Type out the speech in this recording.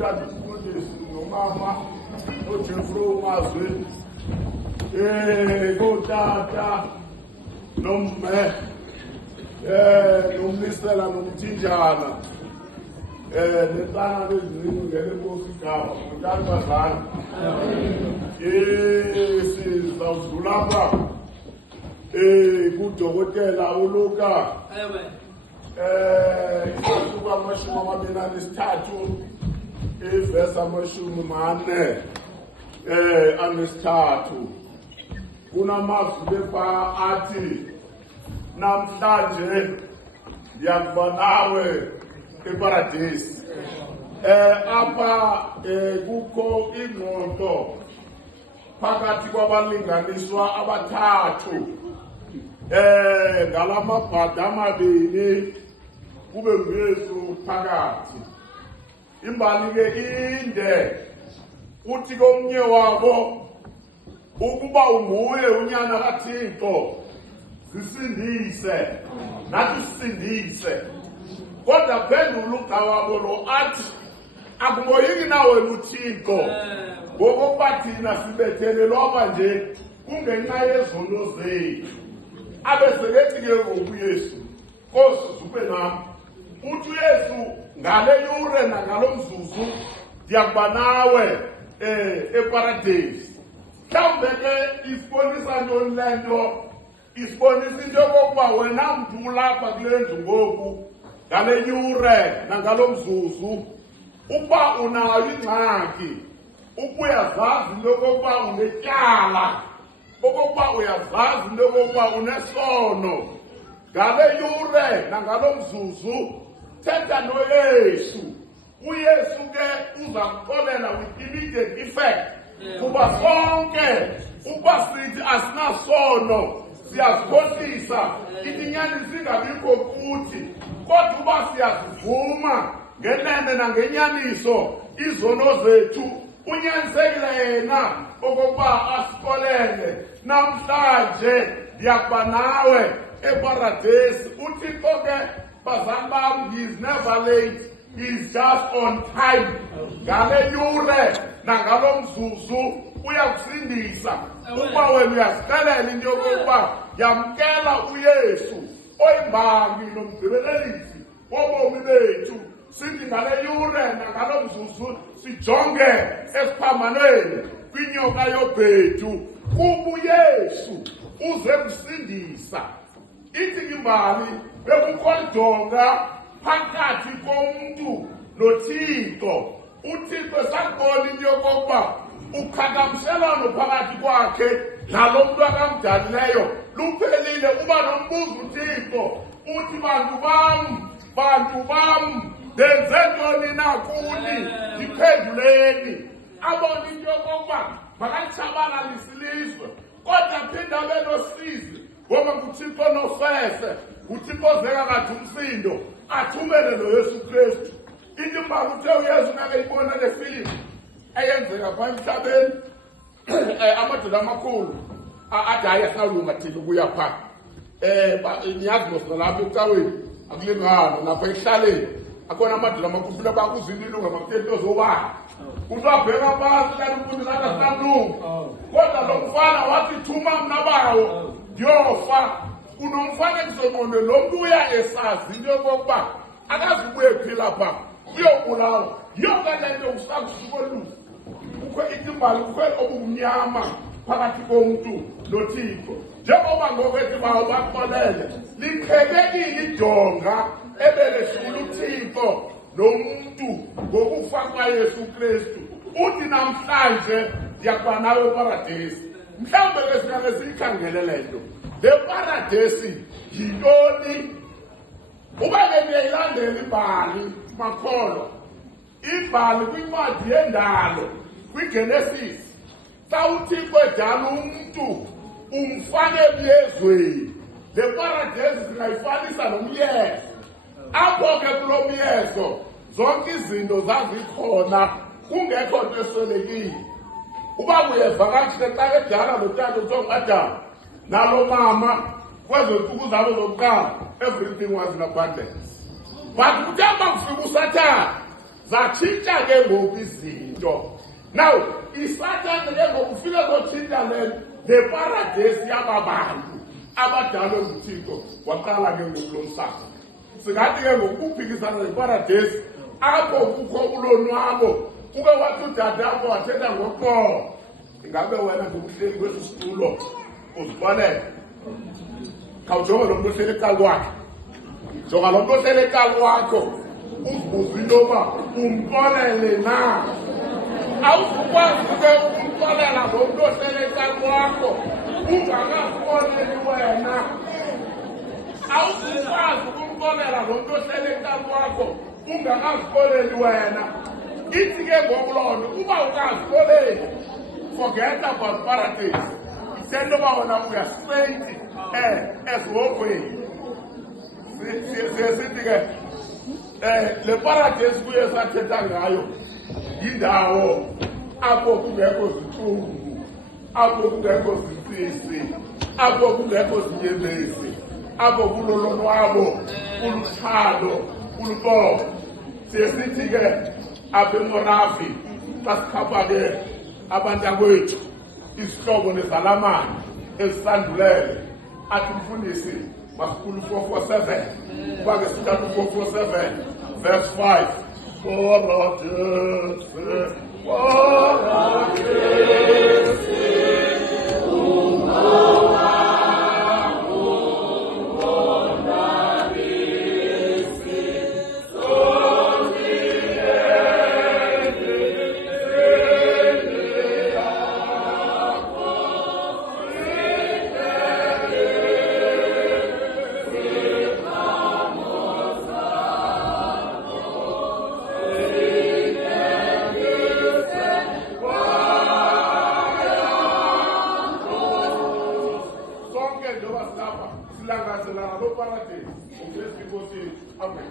utata isifundisi nomama oJeffrey Mazwi kotata nomme nomlisela nomthinjana nesana lezinto ngene kosigaba ngotata bazana sizawudlulapha kudokotela uLuka isasuka amashumi amabini anesithathu ivesi amashumi mane anesithathu kunamazwi lepha athi namhlanje ndiyakuba nawe eparadesi. Apha kukho ingqondo phakathi kwabalinganiswa abathathu ngalamabhada amabini kube nguYesu phakathi. Imbali ke inde uthi komnye wabo ukuba unguye unyana kaThixo zisindise nathi sisindise. Kodwa phendula ugawabo lo athi akuboyiki nawe uThixo ngokuba thina sibethelelwa nje kungenxa yezono zethu. Abesekethi ke ngokuYesu Nkosi zube nami uthi uYesu ngale yure nangalomzuzu ndiyakuba nawe eparadesi. Mhlawumbe ke isibonisa ntoni le nto? Isibonisa into yokokuba wena mntu ulapha kule ndlu ngoku ngale yure nangalomzuzu ukuba unayo ingxaki, ukuyazazi into yokokuba unetyala, okokuba uyazazi into yokokuba unesono, ngale yure nangalomzuzu thetha noYesu. uYesu ke uza kuxolela with immediate effect kuba sonke ukuba sithi asinasono siyazikhohlisa inyani zingabikho kuthi, kodwa uba siyazivuma ngenene nangenyaniso izono zethu unyanisekile yena okokuba asikolele. Namhlanje ndiyakuba nawe eparadesi. uThixo ke bazali bam, he is never late, he is just on time. Ngale yure nangalomzuzu uyakusindisa. Ukuba wena uyasikelela into yokokuba yamkela uYesu oyimbambi nomgqibelelisi wobomi bethu. Sithi ngale yure nangalomzuzu sijonge esiphambanweni kwinyoka yobhethu kuba uYesu uze kusindisa. Ithi imbali bekukho idonga phakathi komntu noThixo. uThixo sakubona into yokokuba uqhagamshelwano phakathi kwakhe nalo mntu akamdalileyo luphelile. Uba nombuzo uThixo uthi bantu bam ndenze ntoni na kuni, ndiphenduleni. Abona into yokokuba makalithabalalise ilizwe, kodwa phinda abe nosizi ngoba nguThixo nosese, nguThixo ozeka kathi umsindo athumele noYesu Kristu. Into mbali uthe uYesu ngeke ibona le film eyenzeka pha emhlabeni, amadoda amakhulu athi hayi asinawulunga thina ukuya phaa. Niyazi nosalapha ecaweni akulingani napha ekuhlaleni akhona amadoda amakhulu funa bakuzini ilunga makutheni ozobala uthi wabheka phansi kanti umfundi nathi asinalunga. Kodwa lo mfana wathi thuma mna bawo ndiyofa. Unomfanekiso-ngqondweni lo mntu uya esazi into yokokuba akazubuye phila phaa uyobulawa. Yiyo ke le nto usakusuka oluza kukho itimbali, kukho obumnyama phakathi komntu noThixo. Njengoba ngokwethi bawo baxolele liqhelekile idonga ebeleshula uThixo nomntu ngokufa kwaYesu Kristu. Uthi namhlanje ndiyakuba nawe eparadesi. Mhlawumbe ke singake siyikhangele le nto. Le paradesi yintoni? Uba ke niyayilandela ibhali makholwa, ibhali kwincwadi yendalo kwiGenesis, xa uThixo edala umntu umfake emyezweni. Le paradesi singayifanisa nomyezo. Apho ke kulo myezo zonke izinto zazikhona, kungekho nto eswelekile. Uba uyeva kakuhle xa edala lo tata uThixo uAdam nalo mama kwezo ntsuku zabo zokuqala, everything was in abundance. But kuthe uma kufika uSathane zatshintsha ke ngoku izinto. Now isathane ke ngokufika kotshintsha le paradise yaba bantu abadalwe nguThixo waqala ke ngoku lo mhlaba. Singathi ke ngokuphikisana neparadise apho kukho ulonwabo. Uke wathi udade apho wathetha ngoxolo. Ingabe wena ngokuhleli kwesi situlo uzibonela? Khawujonge lo muntu ohleli eqala kwakhe. Jonga lo muntu ohleli eqala kwakho. Uzibuze into yoba umxolele na. Awuzukwazi ke ukumxolela lo muntu ohleli eqala kwakho ungakazikoleli wena. Awuzukwazi ukumxolela lo muntu ohleli eqala kwakho ungakazikoleli wena. Ithi ke ngoku loo nto uba ukazikoleli, forget about paradise. Sendo ba wona uya straight ezihogweni. Sithi ke le paradise kuye sathetha ngayo yindawo apho kungekho zintlungu, apho kungekho zintisi, apho kungekho zinyembezi, apho kulolonwabo, uluthando, uluxolo. Sithi ke apha eMoravi xa sikhapha ke abantakwethu isihlobo nezalamane ezisandulele, athi umfundisi masikhulu 447 kuba ke sithatha 447 verse 5. Amen.